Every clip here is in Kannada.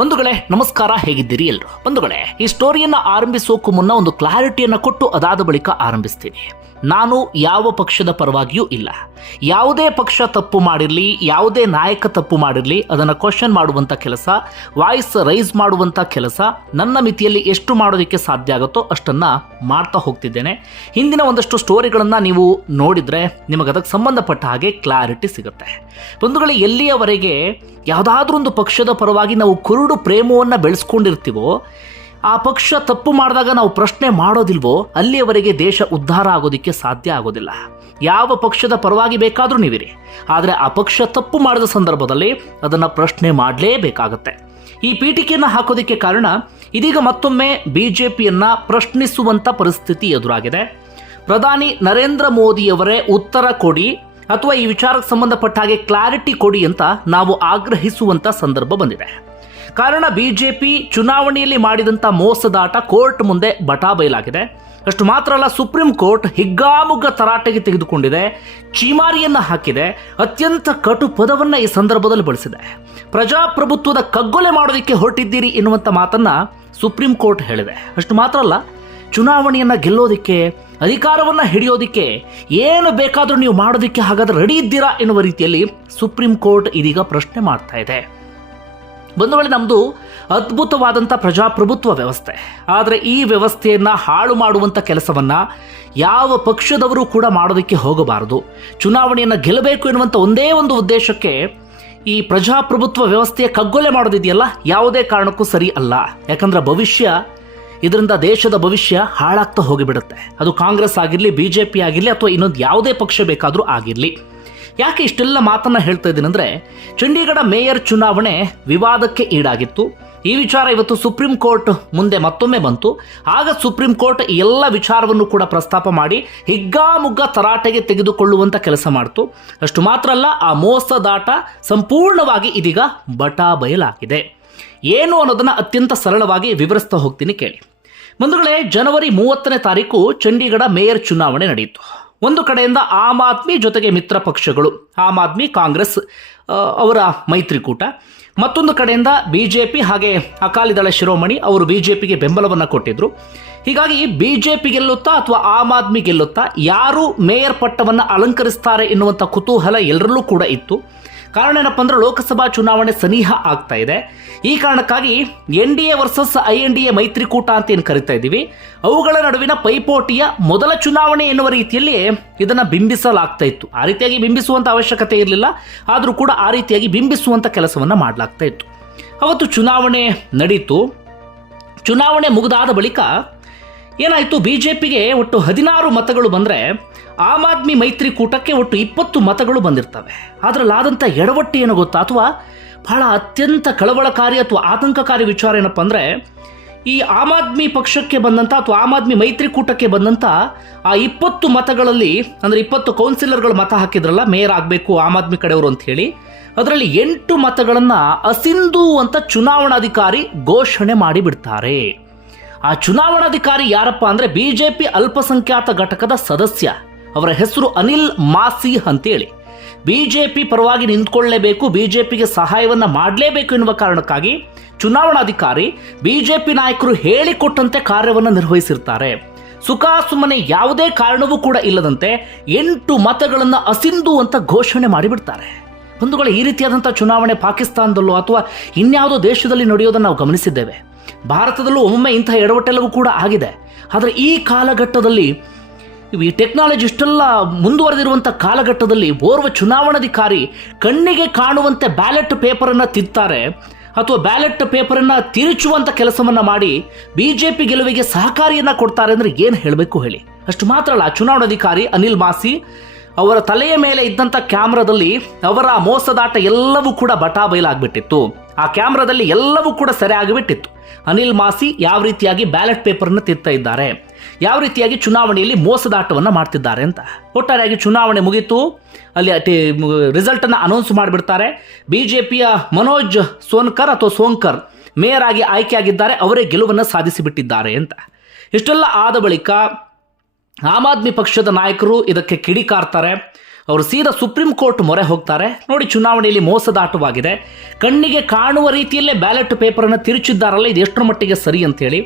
ಬಂಧುಗಳೇ, ನಮಸ್ಕಾರ, ಹೇಗಿದ್ದೀರಿ ಎಲ್ಲರೂ ಬಂಧುಗಳೇ, ಈ ಸ್ಟೋರಿಯನ್ನ ಆರಂಭಿಸೋಕು ಮುನ್ನ ಒಂದು ಕ್ಲಾರಿಟಿಯನ್ನ ಕೊಟ್ಟು ಅದಾದ ಬಳಿಕ ಆರಂಭಿಸ್ತೀನಿ. ನಾನು ಯಾವ ಪಕ್ಷದ ಪರವಾಗಿಯೂ ಇಲ್ಲ. ಯಾವುದೇ ಪಕ್ಷ ತಪ್ಪು ಮಾಡಿರಲಿ, ಯಾವುದೇ ನಾಯಕ ತಪ್ಪು ಮಾಡಿರಲಿ, ಅದನ್ನು ಕ್ವಶನ್ ಮಾಡುವಂಥ ಕೆಲಸ ವಾಯ್ಸ್ ರೈಸ್ ಮಾಡುವಂಥ ಕೆಲಸ, ನನ್ನ ಮಿತಿಯಲ್ಲಿ ಎಷ್ಟು ಮಾಡೋದಕ್ಕೆ ಸಾಧ್ಯ ಆಗುತ್ತೋ ಅಷ್ಟನ್ನು ಮಾಡ್ತಾ ಹೋಗ್ತಿದ್ದೇನೆ. ಹಿಂದಿನ ಒಂದಷ್ಟು ಸ್ಟೋರಿಗಳನ್ನು ನೀವು ನೋಡಿದರೆ ನಿಮಗೆ ಅದಕ್ಕೆ ಸಂಬಂಧಪಟ್ಟ ಹಾಗೆ ಕ್ಲಾರಿಟಿ ಸಿಗುತ್ತೆ. ಬಂಧುಗಳೇ, ಎಲ್ಲಿಯವರೆಗೆ ಯಾವುದಾದ್ರೂ ಒಂದು ಪಕ್ಷದ ಪರವಾಗಿ ನಾವು ಕುರುಡು ಪ್ರೇಮವನ್ನು ಬೆಳೆಸ್ಕೊಂಡಿರ್ತೀವೋ ಆ ಪಕ್ಷ ತಪ್ಪು ಮಾಡಿದಾಗ ನಾವು ಪ್ರಶ್ನೆ ಮಾಡೋದಿಲ್ವೋ, ಅಲ್ಲಿಯವರೆಗೆ ದೇಶ ಉದ್ಧಾರ ಆಗೋದಕ್ಕೆ ಸಾಧ್ಯ ಆಗೋದಿಲ್ಲ. ಯಾವ ಪಕ್ಷದ ಪರವಾಗಿ ಬೇಕಾದರೂ ನೀವಿರಿ. ಆದರೆ ಆ ಪಕ್ಷ ತಪ್ಪು ಮಾಡಿದ ಸಂದರ್ಭದಲ್ಲಿ ಅದನ್ನು ಪ್ರಶ್ನೆ ಮಾಡಲೇಬೇಕಾಗತ್ತೆ. ಈ ಪೀಠಿಕೆಯನ್ನು ಹಾಕೋದಕ್ಕೆ ಕಾರಣ, ಇದೀಗ ಮತ್ತೊಮ್ಮೆ ಬಿ ಜೆ ಪಿಯನ್ನು ಪ್ರಶ್ನಿಸುವಂಥ ಪರಿಸ್ಥಿತಿ ಎದುರಾಗಿದೆ. ಪ್ರಧಾನಿ ನರೇಂದ್ರ ಮೋದಿಯವರೇ ಉತ್ತರ ಕೊಡಿ ಅಥವಾ ಈ ವಿಚಾರಕ್ಕೆ ಸಂಬಂಧಪಟ್ಟ ಹಾಗೆ ಕ್ಲಾರಿಟಿ ಕೊಡಿ ಅಂತ ನಾವು ಆಗ್ರಹಿಸುವಂಥ ಸಂದರ್ಭ ಬಂದಿದೆ. ಕಾರಣ ಬಿಜೆಪಿ ಚುನಾವಣೆಯಲ್ಲಿ ಮಾಡಿದಂಥ ಮೋಸದಾಟ ಕೋರ್ಟ್ ಮುಂದೆ ಬಟಾ ಬಯಲಾಗಿದೆ. ಅಷ್ಟು ಮಾತ್ರ ಅಲ್ಲ, ಸುಪ್ರೀಂ ಕೋರ್ಟ್ ಹಿಗ್ಗಾಮುಗ್ಗ ತರಾಟೆಗೆ ತೆಗೆದುಕೊಂಡಿದೆ ಚೀಮಾರಿಯನ್ನ ಹಾಕಿದೆ, ಅತ್ಯಂತ ಕಟು ಪದವನ್ನ ಈ ಸಂದರ್ಭದಲ್ಲಿ ಬಳಸಿದೆ. ಪ್ರಜಾಪ್ರಭುತ್ವದ ಕಗ್ಗೊಲೆ ಮಾಡೋದಕ್ಕೆ ಹೊರಟಿದ್ದೀರಿ ಎನ್ನುವಂಥ ಮಾತನ್ನ ಸುಪ್ರೀಂ ಕೋರ್ಟ್ ಹೇಳಿದೆ. ಅಷ್ಟು ಮಾತ್ರ ಅಲ್ಲ, ಚುನಾವಣೆಯನ್ನ ಗೆಲ್ಲೋದಿಕ್ಕೆ, ಅಧಿಕಾರವನ್ನ ಹಿಡಿಯೋದಿಕ್ಕೆ, ಏನು ಬೇಕಾದರೂ ನೀವು ಮಾಡೋದಕ್ಕೆ ಹಾಗಾದ್ರೆ ರೆಡಿ ಇದ್ದೀರಾ ಎನ್ನುವ ರೀತಿಯಲ್ಲಿ ಸುಪ್ರೀಂ ಕೋರ್ಟ್ ಇದೀಗ ಪ್ರಶ್ನೆ ಮಾಡ್ತಾ ಇದೆ. ಬಂಧುಗಳೇ ನಮ್ಮದು ಅದ್ಭುತವಾದಂಥ ಪ್ರಜಾಪ್ರಭುತ್ವ ವ್ಯವಸ್ಥೆ. ಆದರೆ ಈ ವ್ಯವಸ್ಥೆಯನ್ನು ಹಾಳು ಮಾಡುವಂಥ ಕೆಲಸವನ್ನು ಯಾವ ಪಕ್ಷದವರು ಕೂಡ ಮಾಡೋದಕ್ಕೆ ಹೋಗಬಾರದು. ಚುನಾವಣೆಯನ್ನು ಗೆಲ್ಲಬೇಕು ಎನ್ನುವಂಥ ಒಂದೇ ಒಂದು ಉದ್ದೇಶಕ್ಕೆ ಈ ಪ್ರಜಾಪ್ರಭುತ್ವ ವ್ಯವಸ್ಥೆಯ ಕಗ್ಗೊಲೆ ಮಾಡೋದಿದೆಯಲ್ಲ? ಯಾವುದೇ ಕಾರಣಕ್ಕೂ ಸರಿ ಅಲ್ಲ. ಯಾಕಂದ್ರೆ ಭವಿಷ್ಯ, ಇದರಿಂದ ದೇಶದ ಭವಿಷ್ಯ ಹಾಳಾಗ್ತಾ ಹೋಗಿಬಿಡುತ್ತೆ. ಅದು ಕಾಂಗ್ರೆಸ್ ಆಗಿರಲಿ ಬಿ ಜೆ ಪಿ ಆಗಿರಲಿ, ಅಥವಾ ಇನ್ನೊಂದು ಯಾವುದೇ ಪಕ್ಷ ಬೇಕಾದರೂ ಆಗಿರಲಿ. ಯಾಕೆ ಇಷ್ಟೆಲ್ಲ ಮಾತನ್ನ ಹೇಳ್ತಾ ಇದ್ದೀನಿ ಅಂದ್ರೆ, ಚಂಡೀಗಢ ಮೇಯರ್ ಚುನಾವಣೆ ವಿವಾದಕ್ಕೆ ಈಡಾಗಿತ್ತು. ಈ ವಿಚಾರ ಇವತ್ತು ಸುಪ್ರೀಂ ಕೋರ್ಟ್ ಮುಂದೆ ಮತ್ತೊಮ್ಮೆ ಬಂತು. ಆಗ ಸುಪ್ರೀಂ ಕೋರ್ಟ್ ಎಲ್ಲ ವಿಚಾರವನ್ನು ಕೂಡ ಪ್ರಸ್ತಾಪ ಮಾಡಿ ಹಿಗ್ಗಾಮುಗ್ಗ ತರಾಟೆಗೆ ತೆಗೆದುಕೊಳ್ಳುವಂತ ಕೆಲಸ ಮಾಡ್ತು. ಅಷ್ಟು ಮಾತ್ರ ಅಲ್ಲ, ಆ ಮೋಸದಾಟ ಸಂಪೂರ್ಣವಾಗಿ ಇದೀಗ ಬಟಾ ಬಯಲಾಗಿದೆ. ಏನು ಅನ್ನೋದನ್ನ ಅತ್ಯಂತ ಸರಳವಾಗಿ ವಿವರಿಸ್ತಾ ಹೋಗ್ತೀನಿ ಕೇಳಿ. ಬಂಧುಗಳೇ, ಜನವರಿ ಮೂವತ್ತನೇ ತಾರೀಕು ಚಂಡೀಗಢ ಮೇಯರ್ ಚುನಾವಣೆ ನಡೆಯಿತು. ಒಂದು ಕಡೆಯಿಂದ ಆಮ್ ಆದ್ಮಿ ಜೊತೆಗೆ ಮಿತ್ರ ಪಕ್ಷಗಳು, ಆಮ್ ಆದ್ಮಿ ಕಾಂಗ್ರೆಸ್ ಅವರ ಮೈತ್ರಿಕೂಟ. ಮತ್ತೊಂದು ಕಡೆಯಿಂದ ಬಿ ಜೆ ಪಿ ಹಾಗೆ ಅಕಾಲಿದಳ ಶಿರೋಮಣಿ ಅವರು ಬಿ ಜೆ ಪಿಗೆ ಬೆಂಬಲವನ್ನು ಕೊಟ್ಟಿದ್ರು. ಹೀಗಾಗಿ ಬಿ ಜೆ ಪಿ ಗೆಲ್ಲುತ್ತಾ ಅಥವಾ ಆಮ್ ಆದ್ಮಿ ಗೆಲ್ಲುತ್ತಾ, ಯಾರು ಮೇಯರ್ ಪಟ್ಟವನ್ನು ಅಲಂಕರಿಸ್ತಾರೆ ಎನ್ನುವಂಥ ಕುತೂಹಲ ಎಲ್ಲರಲ್ಲೂ ಕೂಡ ಇತ್ತು. ಕಾರಣ ಏನಪ್ಪ ಅಂದ್ರೆ ಲೋಕಸಭಾ ಚುನಾವಣೆ ಸನಿಹ ಆಗ್ತಾ ಇದೆ. ಈ ಕಾರಣಕ್ಕಾಗಿ N D A versus I N D A ಮೈತ್ರಿಕೂಟ ಅಂತ ಏನು ಕರಿತಾ ಇದ್ದೀವಿ. ಅವುಗಳ ನಡುವಿನ ಪೈಪೋಟಿಯ ಮೊದಲ ಚುನಾವಣೆ ಎನ್ನುವ ರೀತಿಯಲ್ಲಿ ಇದನ್ನು ಬಿಂಬಿಸಲಾಗ್ತಾ ಇತ್ತು. ಆ ರೀತಿಯಾಗಿ ಬಿಂಬಿಸುವಂಥ ಅವಶ್ಯಕತೆ ಇರಲಿಲ್ಲ. ಆದರೂ ಕೂಡ ಆ ರೀತಿಯಾಗಿ ಬಿಂಬಿಸುವಂಥ ಕೆಲಸವನ್ನು ಮಾಡಲಾಗ್ತಾ ಇತ್ತು. ಅವತ್ತು ಚುನಾವಣೆ ನಡೀತು. ಚುನಾವಣೆ ಮುಗಿದಾದ ಬಳಿಕ ಏನಾಯಿತು? ಬಿ ಜೆ ಒಟ್ಟು ಹದಿನಾರು ಮತಗಳು ಬಂದರೆ ಆಮ್ ಆದ್ಮಿ ಮೈತ್ರಿಕೂಟಕ್ಕೆ ಒಟ್ಟು ಇಪ್ಪತ್ತು ಮತಗಳು ಬಂದಿರ್ತವೆ. ಅದರಲ್ಲಾದಂಥ ಎಡವಟ್ಟು ಏನು ಗೊತ್ತಾ? ಅಥವಾ ಬಹಳ ಅತ್ಯಂತ ಕಳವಳಕಾರಿ ಅಥವಾ ಆತಂಕಕಾರಿ ವಿಚಾರ ಏನಪ್ಪ ಅಂದರೆ, ಈ ಆಮ್ ಆದ್ಮಿ ಪಕ್ಷಕ್ಕೆ ಬಂದಂಥ ಅಥವಾ ಆಮ್ ಆದ್ಮಿ ಮೈತ್ರಿಕೂಟಕ್ಕೆ ಬಂದಂಥ ಆ ಇಪ್ಪತ್ತು ಮತಗಳಲ್ಲಿ, ಅಂದರೆ ಇಪ್ಪತ್ತು ಕೌನ್ಸಿಲರ್ಗಳು ಮತ ಹಾಕಿದ್ರಲ್ಲ, ಮೇಯರ್ ಆಗಬೇಕು ಆಮ್ ಆದ್ಮಿ ಕಡೆಯವರು ಅಂತ ಹೇಳಿ, ಅದರಲ್ಲಿ ಎಂಟು ಮತಗಳನ್ನು ಅಸಿಂಧು ಅಂತ ಚುನಾವಣಾಧಿಕಾರಿ ಘೋಷಣೆ ಮಾಡಿಬಿಡ್ತಾರೆ. ಆ ಚುನಾವಣಾಧಿಕಾರಿ ಯಾರಪ್ಪ ಅಂದ್ರೆ ಬಿಜೆಪಿ ಅಲ್ಪಸಂಖ್ಯಾತ ಘಟಕದ ಸದಸ್ಯ. ಅವರ ಹೆಸರು ಅನಿಲ್ ಮಾಸಿ ಅಂತೇಳಿ. ಬಿಜೆಪಿ ಪರವಾಗಿ ನಿಂತ್ಕೊಳ್ಳೇಬೇಕು, ಬಿಜೆಪಿಗೆ ಸಹಾಯವನ್ನ ಮಾಡಲೇಬೇಕು ಎನ್ನುವ ಕಾರಣಕ್ಕಾಗಿ ಚುನಾವಣಾಧಿಕಾರಿ ಬಿಜೆಪಿ ನಾಯಕರು ಹೇಳಿಕೊಟ್ಟಂತೆ ಕಾರ್ಯವನ್ನು ನಿರ್ವಹಿಸಿರ್ತಾರೆ. ಸುಖಾಸುಮ್ಮನೆ ಯಾವುದೇ ಕಾರಣವೂ ಕೂಡ ಇಲ್ಲದಂತೆ ಎಂಟು ಮತಗಳನ್ನು ಅಸಿಂದು ಅಂತ ಘೋಷಣೆ ಮಾಡಿಬಿಡ್ತಾರೆ. ಬಂಧುಗಳ, ಈ ರೀತಿಯಾದಂಥ ಚುನಾವಣೆ ಪಾಕಿಸ್ತಾನದಲ್ಲೋ ಅಥವಾ ಇನ್ಯಾವುದೋ ದೇಶದಲ್ಲಿ ನಡೆಯೋದನ್ನು ನಾವು ಗಮನಿಸಿದ್ದೇವೆ. ಭಾರತದಲ್ಲೂ ಒಮ್ಮೊಮ್ಮೆ ಇಂಥ ಎಡವಟ್ಟೆಲ್ಲವೂ ಕೂಡ ಆಗಿದೆ. ಆದರೆ ಈ ಕಾಲಘಟ್ಟದಲ್ಲಿ ಈ ಟೆಕ್ನಾಲಜಿ ಇಷ್ಟೆಲ್ಲ ಮುಂದುವರೆದಿರುವಂಥ ಕಾಲಘಟ್ಟದಲ್ಲಿ ಓರ್ವ ಚುನಾವಣಾಧಿಕಾರಿ ಕಣ್ಣಿಗೆ ಕಾಣುವಂತೆ ಬ್ಯಾಲೆಟ್ ಪೇಪರನ್ನು ತಿತ್ತಾರೆ ಅಥವಾ ಬ್ಯಾಲೆಟ್ ಪೇಪರನ್ನು ತಿರುಚುವಂಥ ಕೆಲಸವನ್ನು ಮಾಡಿ ಬಿ ಜೆ ಪಿ ಗೆಲುವಿಗೆ ಸಹಕಾರಿಯನ್ನು ಕೊಡ್ತಾರೆ ಅಂದರೆ ಏನು ಹೇಳಬೇಕು ಹೇಳಿ. ಅಷ್ಟು ಮಾತ್ರ ಅಲ್ಲ, ಚುನಾವಣಾಧಿಕಾರಿ ಅನಿಲ್ ಮಾಸಿ ಅವರ ತಲೆಯ ಮೇಲೆ ಇದ್ದಂಥ ಕ್ಯಾಮ್ರಾದಲ್ಲಿ ಅವರ ಮೋಸದಾಟ ಎಲ್ಲವೂ ಕೂಡ ಬಟಾ ಬಯಲಾಗ್ಬಿಟ್ಟಿತ್ತು ಆ ಕ್ಯಾಮ್ರಾದಲ್ಲಿ ಎಲ್ಲವೂ ಕೂಡ ಸೆರೆ ಆಗಿಬಿಟ್ಟಿತ್ತು ಅನಿಲ್ ಮಾಸಿ ಯಾವ ರೀತಿಯಾಗಿ ಬ್ಯಾಲೆಟ್ ಪೇಪರ್ನ ತಿರ್ತಾ ಇದ್ದಾರೆ, ಯಾವ ರೀತಿಯಾಗಿ ಚುನಾವಣೆಯಲ್ಲಿ ಮೋಸದಾಟವನ್ನು ಮಾಡ್ತಿದ್ದಾರೆ ಅಂತ. ಒಟ್ಟಾರೆಯಾಗಿ ಚುನಾವಣೆ ಮುಗೀತು, ಅಲ್ಲಿ ರಿಸಲ್ಟನ್ನು ಅನೌನ್ಸ್ ಮಾಡಿಬಿಡ್ತಾರೆ. ಬಿ ಜೆ ಪಿಯ ಮನೋಜ್ ಸೋನ್ಕರ್ ಅಥವಾ ಸೋಂಕರ್ ಮೇಯರ್ ಆಗಿ ಆಯ್ಕೆಯಾಗಿದ್ದಾರೆ, ಅವರೇ ಗೆಲುವನ್ನು ಸಾಧಿಸಿಬಿಟ್ಟಿದ್ದಾರೆ ಅಂತ. ಇಷ್ಟೆಲ್ಲ ಆದ ಬಳಿಕ ಆಮ್ ಆದ್ಮಿ ಪಕ್ಷದ ನಾಯಕರು ಇದಕ್ಕೆ ಕಿಡಿಕಾರ್ತಾರೆ ಅವರು ಸೀದಾ ಸುಪ್ರೀಂ ಕೋರ್ಟ್ ಮೊರೆ ಹೋಗ್ತಾರೆ. ನೋಡಿ ಚುನಾವಣೆಯಲ್ಲಿ ಮೋಸದಾಟವಾಗಿದೆ. ಕಣ್ಣಿಗೆ ಕಾಣುವ ರೀತಿಯಲ್ಲೇ ಬ್ಯಾಲೆಟ್ ಪೇಪರನ್ನು ತಿರುಚಿದ್ದಾರಲ್ಲ, ಇದು ಎಷ್ಟರ ಮಟ್ಟಿಗೆ ಸರಿ ಅಂತೇಳಿ.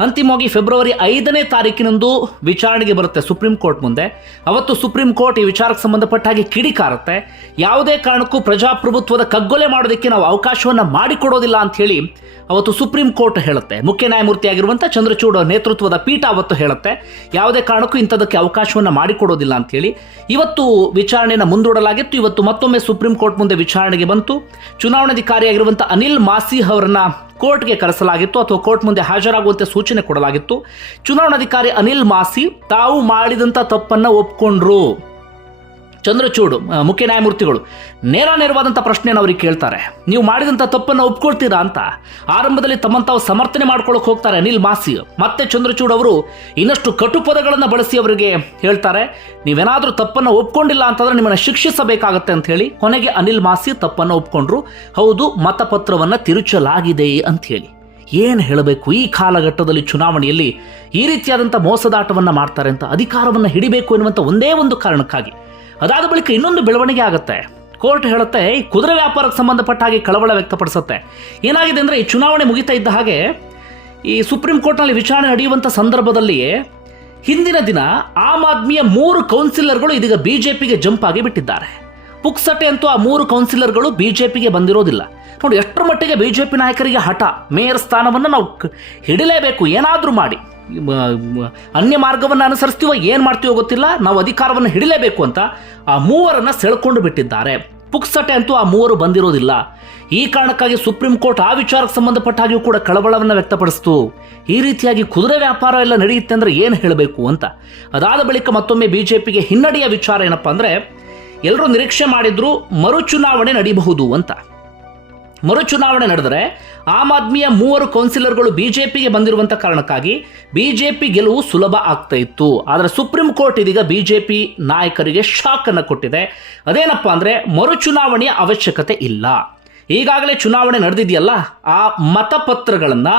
ಅಂತಿಮವಾಗಿ ಫೆಬ್ರವರಿ ಐದನೇ ತಾರೀಕಿನಂದು ವಿಚಾರಣೆಗೆ ಬರುತ್ತೆ ಸುಪ್ರೀಂ ಕೋರ್ಟ್ ಮುಂದೆ. ಅವತ್ತು ಸುಪ್ರೀಂ ಕೋರ್ಟ್ ಈ ವಿಚಾರಕ್ಕೆ ಸಂಬಂಧಪಟ್ಟ ಹಾಗೆ ಕಿಡಿಕಾರುತ್ತೆ ಯಾವುದೇ ಕಾರಣಕ್ಕೂ ಪ್ರಜಾಪ್ರಭುತ್ವದ ಕಗ್ಗೊಲೆ ಮಾಡೋದಕ್ಕೆ ನಾವು ಅವಕಾಶವನ್ನು ಮಾಡಿಕೊಡೋದಿಲ್ಲ ಅಂತ ಹೇಳಿ ಅವತ್ತು ಸುಪ್ರೀಂ ಕೋರ್ಟ್ ಹೇಳುತ್ತೆ. ಮುಖ್ಯ ನ್ಯಾಯಮೂರ್ತಿಯಾಗಿರುವಂಥ ಚಂದ್ರಚೂಡ್ ನೇತೃತ್ವದ ಪೀಠ ಅವತ್ತು ಹೇಳುತ್ತೆ. ಯಾವುದೇ ಕಾರಣಕ್ಕೂ ಇಂಥದಕ್ಕೆ ಅವಕಾಶವನ್ನು ಮಾಡಿಕೊಡೋದಿಲ್ಲ ಅಂತ ಹೇಳಿ. ಇವತ್ತು ವಿಚಾರಣೆಯನ್ನು ಮುಂದೂಡಲಾಗಿತ್ತು. ಇವತ್ತು ಮತ್ತೊಮ್ಮೆ ಸುಪ್ರೀಂ ಕೋರ್ಟ್ ಮುಂದೆ ವಿಚಾರಣೆಗೆ ಬಂತು. ಚುನಾವಣಾಧಿಕಾರಿಯಾಗಿರುವಂಥ ಅನಿಲ್ ಮಾಸಿ ಅವರನ್ನ ಕೋರ್ಟ್ಗೆ ಕರೆಸಲಾಗಿತ್ತು ಅಥವಾ ಕೋರ್ಟ್ ಮುಂದೆ ಹಾಜರಾಗುವಂತೆ ಸೂಚನೆ ಕೊಡಲಾಗಿತ್ತು. ಚುನಾವಣಾಧಿಕಾರಿ ಅನಿಲ್ ಮಾಸಿ, ತಾವು ಮಾಡಿದಂಥ ತಪ್ಪನ್ನ ಒಪ್ಕೊಂಡ್ರು. ಚಂದ್ರಚೂಡ್ ಮುಖ್ಯ ನ್ಯಾಯಮೂರ್ತಿಗಳು, ನೇರ ನೇರವಾದಂಥ ಪ್ರಶ್ನೆಯನ್ನು ಅವ್ರಿಗೆ ಕೇಳ್ತಾರೆ. ನೀವು ಮಾಡಿದಂಥ ತಪ್ಪನ್ನು ಒಪ್ಕೊಳ್ತೀರಾ ಅಂತ. ಆರಂಭದಲ್ಲಿ ತಮ್ಮಂತಾವು ತಾವು ಸಮರ್ಥನೆ ಮಾಡ್ಕೊಳ್ಳೋಕೆ ಹೋಗ್ತಾರೆ ಅನಿಲ್ ಮಾಸಿ ಮತ್ತೆ ಚಂದ್ರಚೂಡ್ ಅವರು ಇನ್ನಷ್ಟು ಕಟು ಪದಗಳನ್ನು ಬಳಸಿ ಅವರಿಗೆ ಹೇಳ್ತಾರೆ, ನೀವೇನಾದರೂ ತಪ್ಪನ್ನು ಒಪ್ಕೊಂಡಿಲ್ಲ ಅಂತಂದ್ರೆ ನಿಮ್ಮನ್ನು ಶಿಕ್ಷಿಸಬೇಕಾಗತ್ತೆ ಅಂತ ಹೇಳಿ ಕೊನೆಗೆ ಅನಿಲ್ ಮಾಸಿ ತಪ್ಪನ್ನು ಒಪ್ಕೊಂಡ್ರು. ಹೌದು, ಮತಪತ್ರವನ್ನು ತಿರುಚಲಾಗಿದೆ ಅಂತ ಹೇಳಿ. ಏನು ಹೇಳಬೇಕು ಈ ಕಾಲಘಟ್ಟದಲ್ಲಿ ಚುನಾವಣೆಯಲ್ಲಿ? ಈ ರೀತಿಯಾದಂಥ ಮೋಸದಾಟವನ್ನು ಮಾಡ್ತಾರೆ ಅಂತ, ಅಧಿಕಾರವನ್ನು ಹಿಡಿಬೇಕು ಎನ್ನುವಂಥ ಒಂದೇ ಒಂದು ಕಾರಣಕ್ಕಾಗಿ. ಅದಾದ ಬಳಿಕ ಇನ್ನೊಂದು ಬೆಳವಣಿಗೆ ಆಗುತ್ತೆ. ಕೋರ್ಟ್ ಹೇಳುತ್ತೆ, ಈ ಕುದುರೆ ವ್ಯಾಪಾರಕ್ಕೆ ಸಂಬಂಧಪಟ್ಟ ಹಾಗೆ ಕಳವಳ ವ್ಯಕ್ತಪಡಿಸುತ್ತೆ. ಏನಾಗಿದೆ ಅಂದರೆ ಈ ಚುನಾವಣೆ ಮುಗಿತಾ ಇದ್ದ ಹಾಗೆ ಈ ಸುಪ್ರೀಂ ಕೋರ್ಟ್ನಲ್ಲಿ ವಿಚಾರಣೆ ನಡೆಯುವಂಥ ಸಂದರ್ಭದಲ್ಲಿಯೇ ಹಿಂದಿನ ದಿನ ಆಮ್ ಆದ್ಮಿಯ ಮೂರು ಕೌನ್ಸಿಲರ್ಗಳು ಇದೀಗ ಬಿ ಜೆ ಪಿಗೆ ಜಂಪ್ ಆಗಿ ಬಿಟ್ಟಿದ್ದಾರೆ. ಪುಕ್ಸಟೆ ಅಂತೂ ಆ ಮೂರು ಕೌನ್ಸಿಲರ್ಗಳು ಬಿ ಜೆ ಪಿಗೆ ಬಂದಿರೋದಿಲ್ಲ. ನೋಡಿ, ಎಷ್ಟರ ಮಟ್ಟಿಗೆ ಬಿ ಜೆ ಪಿ ನಾಯಕರಿಗೆ ಹಠ, ಮೇಯರ್ ಸ್ಥಾನವನ್ನು ನಾವು ಹಿಡಿಲೇಬೇಕು, ಏನಾದರೂ ಮಾಡಿ. ಅನ್ಯ ಮಾರ್ಗವನ್ನು ಅನುಸರಿಸ್ತೀವ ಏನು ಮಾಡ್ತೀವೋ ಗೊತ್ತಿಲ್ಲ. ನಾವು ಅಧಿಕಾರವನ್ನು ಹಿಡಿಲೇಬೇಕು ಅಂತ ಆ ಮೂವರನ್ನು ಸೆಳ್ಕೊಂಡು ಬಿಟ್ಟಿದ್ದಾರೆ. ಪುಕ್ಸಟೆ ಅಂತೂ ಆ ಮೂವರು ಬಂದಿರೋದಿಲ್ಲ. ಈ ಕಾರಣಕ್ಕಾಗಿ ಸುಪ್ರೀಂ ಕೋರ್ಟ್ ಆ ವಿಚಾರಕ್ಕೆ ಸಂಬಂಧಪಟ್ಟ ಹಾಗೆಯೂ ಕೂಡ ಕಳವಳವನ್ನು ವ್ಯಕ್ತಪಡಿಸ್ತು. ಈ ರೀತಿಯಾಗಿ ಕುದುರೆ ವ್ಯಾಪಾರ ಎಲ್ಲ ನಡೆಯುತ್ತೆ ಅಂದ್ರೆ ಏನು ಹೇಳಬೇಕು ಅಂತ. ಅದಾದ ಬಳಿಕ ಮತ್ತೊಮ್ಮೆ ಬಿಜೆಪಿಗೆ ಹಿನ್ನಡೆಯ ವಿಚಾರ ಏನಪ್ಪ ಅಂದರೆ ಎಲ್ಲರೂ ನಿರೀಕ್ಷೆ ಮಾಡಿದ್ರು ಮರು ಚುನಾವಣೆ ನಡೀಬಹುದು ಅಂತ. ಮರು ಚುನಾವಣೆ ನಡೆದರೆ ಆಮ್ ಆದ್ಮಿಯ ಮೂವರು ಕೌನ್ಸಿಲರ್ಗಳು ಬಿಜೆಪಿಗೆ ಬಂದಿರುವಂತ ಕಾರಣಕ್ಕಾಗಿ ಬಿಜೆಪಿ ಗೆಲುವು ಸುಲಭ ಆಗ್ತಾ ಇತ್ತು. ಆದರೆ ಸುಪ್ರೀಂ ಕೋರ್ಟ್ ಇದೀಗ ಬಿಜೆಪಿ ನಾಯಕರಿಗೆ ಶಾಕ್ ಅನ್ನು ಕೊಟ್ಟಿದೆ. ಅದೇನಪ್ಪಾ ಅಂದ್ರೆ ಮರು ಚುನಾವಣೆಯ ಅವಶ್ಯಕತೆ ಇಲ್ಲ. ಈಗಾಗಲೇ ಚುನಾವಣೆ ನಡೆದಿದೆಯಲ್ಲ, ಆ ಮತಪತ್ರಗಳನ್ನು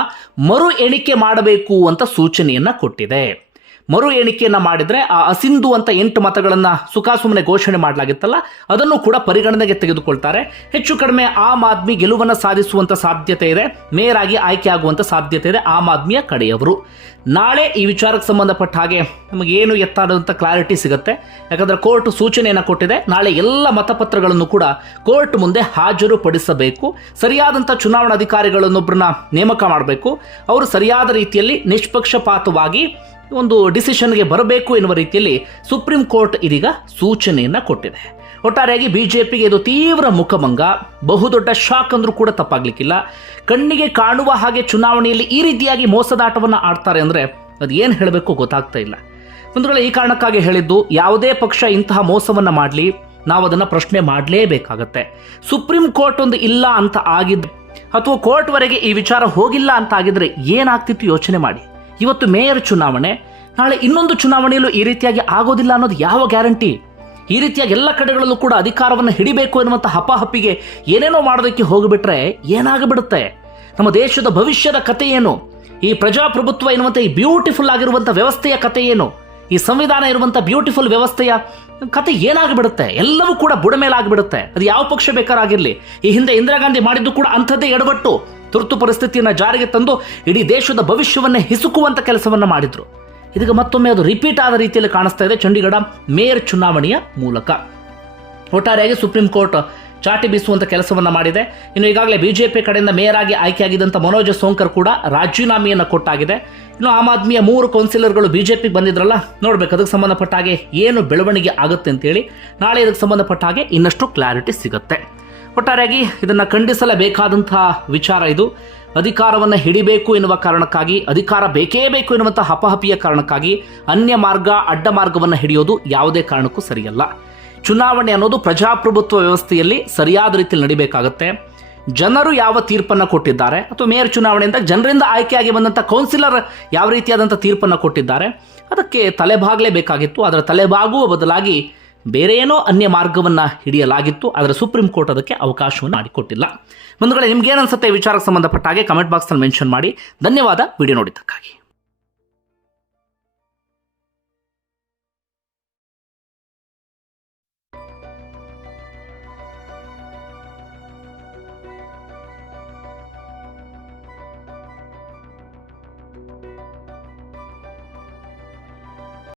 ಮರು ಎಣಿಕೆ ಮಾಡಬೇಕು ಅಂತ ಸೂಚನೆಯನ್ನ ಕೊಟ್ಟಿದೆ. ಮರು ಎಣಿಕೆಯನ್ನು ಮಾಡಿದರೆ ಆ ಅಸಿಂಧು ಅಂತ ಎಂಟು ಮತಗಳನ್ನು ಸುಖಾಸುಮ್ಮನೆ ಘೋಷಣೆ ಮಾಡಲಾಗಿತ್ತಲ್ಲ, ಅದನ್ನು ಕೂಡ ಪರಿಗಣನೆಗೆ ತೆಗೆದುಕೊಳ್ತಾರೆ. ಹೆಚ್ಚು ಕಡಿಮೆ ಆಮ್ ಆದ್ಮಿ ಗೆಲುವನ್ನು ಸಾಧಿಸುವಂಥ ಸಾಧ್ಯತೆ ಇದೆ ಮೇಯರ್ ಆಗಿ ಆಯ್ಕೆ ಆಗುವಂಥ ಸಾಧ್ಯತೆ ಇದೆ ಆಮ್ ಆದ್ಮಿಯ ಕಡೆಯವರು. ನಾಳೆ ಈ ವಿಚಾರಕ್ಕೆ ಸಂಬಂಧಪಟ್ಟ ಹಾಗೆ ನಮಗೆ ಏನು ಎತ್ತಾದಂಥ ಕ್ಲಾರಿಟಿ ಸಿಗುತ್ತೆ. ಯಾಕಂದರೆ ಕೋರ್ಟ್ ಸೂಚನೆಯನ್ನು ಕೊಟ್ಟಿದೆ, ನಾಳೆ ಎಲ್ಲ ಮತಪತ್ರಗಳನ್ನು ಕೂಡ ಕೋರ್ಟ್ ಮುಂದೆ ಹಾಜರುಪಡಿಸಬೇಕು. ಸರಿಯಾದಂಥ ಚುನಾವಣಾಧಿಕಾರಿಗಳನ್ನೊಬ್ಬರನ್ನ ನೇಮಕ ಮಾಡಬೇಕು. ಅವರು ಸರಿಯಾದ ರೀತಿಯಲ್ಲಿ ನಿಷ್ಪಕ್ಷಪಾತವಾಗಿ ಒಂದು ಡಿಸಿಷನ್ಗೆ ಬರಬೇಕು ಎನ್ನುವ ರೀತಿಯಲ್ಲಿ ಸುಪ್ರೀಂ ಕೋರ್ಟ್ ಇದೀಗ ಸೂಚನೆಯನ್ನ ಕೊಟ್ಟಿದೆ. ಒಟ್ಟಾರೆಯಾಗಿ ಬಿಜೆಪಿಗೆ ಇದು ತೀವ್ರ ಮುಖಭಂಗ, ಬಹುದೊಡ್ಡ ಶಾಕ್ ಅಂದ್ರೂ ಕೂಡ ತಪ್ಪಾಗ್ಲಿಕ್ಕಿಲ್ಲ. ಕಣ್ಣಿಗೆ ಕಾಣುವ ಹಾಗೆ ಚುನಾವಣೆಯಲ್ಲಿ ಈ ರೀತಿಯಾಗಿ ಮೋಸದಾಟವನ್ನು ಆಡ್ತಾರೆ ಅಂದ್ರೆ ಅದು ಏನು ಹೇಳಬೇಕು ಗೊತ್ತಾಗ್ತಾ ಇಲ್ಲ. ಒಂದು ಈ ಕಾರಣಕ್ಕಾಗಿ ಹೇಳಿದ್ದು, ಯಾವುದೇ ಪಕ್ಷ ಇಂತಹ ಮೋಸವನ್ನ ಮಾಡಲಿ, ನಾವು ಅದನ್ನ ಪ್ರಶ್ನೆ ಮಾಡಲೇಬೇಕಾಗತ್ತೆ. ಸುಪ್ರೀಂ ಕೋರ್ಟ್ ಒಂದು ಇಲ್ಲ ಅಂತ ಆಗಿದ್ದು ಅಥವಾ ಕೋರ್ಟ್ವರೆಗೆ ಈ ವಿಚಾರ ಹೋಗಿಲ್ಲ ಅಂತ ಆಗಿದ್ರೆ ಏನಾಗ್ತಿತ್ತು ಯೋಚನೆ ಮಾಡಿ. ಇವತ್ತು ಮೇಯರ್ ಚುನಾವಣೆ, ನಾಳೆ ಇನ್ನೊಂದು ಚುನಾವಣೆಯಲ್ಲೂ ಈ ರೀತಿಯಾಗಿ ಆಗೋದಿಲ್ಲ ಅನ್ನೋದು ಯಾವ ಗ್ಯಾರಂಟಿ? ಈ ರೀತಿಯಾಗಿ ಎಲ್ಲ ಕಡೆಗಳಲ್ಲೂ ಕೂಡ ಅಧಿಕಾರವನ್ನು ಹಿಡಿಬೇಕು ಎನ್ನುವಂಥ ಹಪಾಹಪ್ಪಿಗೆ ಏನೇನೋ ಮಾಡೋದಕ್ಕೆ ಹೋಗಿಬಿಟ್ರೆ ಏನಾಗಿಬಿಡುತ್ತೆ? ನಮ್ಮ ದೇಶದ ಭವಿಷ್ಯದ ಕಥೆ ಏನು? ಈ ಪ್ರಜಾಪ್ರಭುತ್ವ ಎನ್ನುವಂಥ ಈ ಬ್ಯೂಟಿಫುಲ್ ಆಗಿರುವಂಥ ವ್ಯವಸ್ಥೆಯ ಕಥೆ ಏನು? ಈ ಸಂವಿಧಾನ ಇರುವಂಥ ಬ್ಯೂಟಿಫುಲ್ ವ್ಯವಸ್ಥೆಯ ಕತೆ ಏನಾಗಿಬಿಡುತ್ತೆ? ಎಲ್ಲವೂ ಕೂಡ ಬುಡಮೇಲಾಗಿಬಿಡುತ್ತೆ ಅದು ಯಾವ ಪಕ್ಷ ಬೇಕಾರಾಗಿರಲಿ. ಈ ಹಿಂದೆ ಇಂದಿರಾ ಗಾಂಧಿ ಮಾಡಿದ್ದು ಕೂಡ ಅಂಥದ್ದೇ ಎಡವಟ್ಟು. ತುರ್ತು ಪರಿಸ್ಥಿತಿಯನ್ನು ಜಾರಿಗೆ ತಂದು ಇಡೀ ದೇಶದ ಭವಿಷ್ಯವನ್ನೇ ಹಿಸುಕುವಂತ ಕೆಲಸವನ್ನ ಮಾಡಿದ್ರು. ಇದೀಗ ಮತ್ತೊಮ್ಮೆ ಅದು ರಿಪೀಟ್ ಆದ ರೀತಿಯಲ್ಲಿ ಕಾಣಿಸ್ತಾ ಇದೆ. ಚಂಡೀಗಢ ಮೇಯರ್ ಚುನಾವಣೆಯ ಮೂಲಕ. ಒಟ್ಟಾರೆಯಾಗಿ ಸುಪ್ರೀಂ ಕೋರ್ಟ್ ಚಾಟಿ ಬೀಸುವಂತ ಕೆಲಸವನ್ನ ಮಾಡಿದೆ. ಇನ್ನು ಈಗಾಗಲೇ ಬಿಜೆಪಿ ಕಡೆಯಿಂದ ಮೇಯರ್ ಆಗಿ ಆಯ್ಕೆಯಾಗಿದ್ದಂಥ ಮನೋಜ್ ಸೋಂಕರ್ ಕೂಡ ರಾಜೀನಾಮೆಯನ್ನು ಕೊಟ್ಟಾಗಿದೆ. ಇನ್ನು ಆಮ್ ಆದ್ಮಿಯ ಮೂರು ಕೌನ್ಸಿಲರ್ಗಳು ಬಿಜೆಪಿಗೆ ಬಂದಿದ್ರಲ್ಲ, ನೋಡ್ಬೇಕು ಅದಕ್ಕೆ ಸಂಬಂಧಪಟ್ಟ ಹಾಗೆ ಏನು ಬೆಳವಣಿಗೆ ಆಗುತ್ತೆ ಅಂತೇಳಿ ನಾಳೆ ಇದಕ್ಕೆ ಸಂಬಂಧಪಟ್ಟ ಹಾಗೆ ಇನ್ನಷ್ಟು ಕ್ಲಾರಿಟಿ ಸಿಗುತ್ತೆ. ಒಟ್ಟಾರೆಯಾಗಿ ಇದನ್ನು ಖಂಡಿಸಲೇಬೇಕಾದಂತಹ ವಿಚಾರ ಇದು. ಅಧಿಕಾರವನ್ನು ಹಿಡಿಬೇಕು ಎನ್ನುವ ಕಾರಣಕ್ಕಾಗಿ, ಅಧಿಕಾರ ಬೇಕೇ ಬೇಕು ಎನ್ನುವಂಥ ಹಪಹಪಿಯ ಕಾರಣಕ್ಕಾಗಿ ಅನ್ಯ ಮಾರ್ಗ, ಅಡ್ಡ ಮಾರ್ಗವನ್ನು ಹಿಡಿಯೋದು ಯಾವುದೇ ಕಾರಣಕ್ಕೂ ಸರಿಯಲ್ಲ. ಚುನಾವಣೆ ಅನ್ನೋದು ಪ್ರಜಾಪ್ರಭುತ್ವ ವ್ಯವಸ್ಥೆಯಲ್ಲಿ ಸರಿಯಾದ ರೀತಿಯಲ್ಲಿ ನಡಿಬೇಕಾಗತ್ತೆ. ಜನರು ಯಾವ ತೀರ್ಪನ್ನು ಕೊಟ್ಟಿದ್ದಾರೆ? ಅಥವಾ ಮೇಯರ್ ಚುನಾವಣೆಯಿಂದ ಜನರಿಂದ ಆಯ್ಕೆಯಾಗಿ ಬಂದಂಥ ಕೌನ್ಸಿಲರ್ ಯಾವ ರೀತಿಯಾದಂಥ ತೀರ್ಪನ್ನು ಕೊಟ್ಟಿದ್ದಾರೆ? ಅದಕ್ಕೆ ತಲೆಬಾಗಲೇಬೇಕಾಗಿತ್ತು ಅದರ ತಲೆಬಾಗುವ ಬದಲಾಗಿ ಬೇರೆ ಏನೋ ಅನ್ಯ ಮಾರ್ಗವನ್ನು ಹಿಡಿಯಲಾಗಿತ್ತು. ಆದರೆ ಸುಪ್ರೀಂ ಕೋರ್ಟ್ ಅದಕ್ಕೆ ಅವಕಾಶವನ್ನು ಮಾಡಿಕೊಟ್ಟಿಲ್ಲ. ಬಂಧುಗಳೇ, ನಿಮ್ಗೆ ಏನು ಅನ್ಸುತ್ತೆ? ವಿಚಾರಕ್ಕೆ ಸಂಬಂಧಪಟ್ಟ ಹಾಗೆ ಕಮೆಂಟ್ ಬಾಕ್ಸ್ನಲ್ಲಿ ಮೆನ್ಷನ್ ಮಾಡಿ. ಧನ್ಯವಾದ. ವಿಡಿಯೋ ನೋಡಿದ್ದಕ್ಕಾಗಿ.